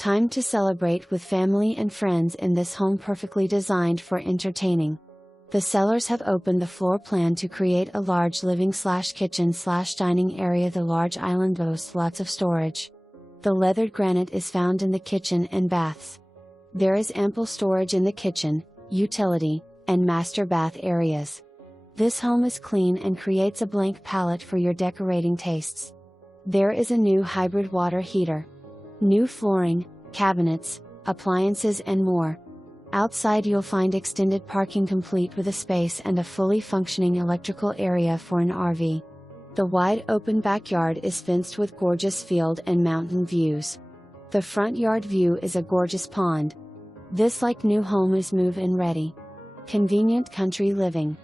Time to celebrate with family and friends in this home perfectly designed for entertaining. The sellers have opened the floor plan to create a large living/kitchen/dining area. The large island boasts lots of storage. The leathered granite is found in the kitchen and baths. There is ample storage in the kitchen, utility, and master bath areas. This home is clean and creates a blank palette for your decorating tastes. There is a new hybrid water heater, new flooring, cabinets, appliances and more. Outside you'll find extended parking complete with a space and a fully functioning electrical area for an RV. The wide open backyard is fenced with gorgeous field and mountain views. The front yard view is a gorgeous pond. This like new home is move-in ready. Convenient country living.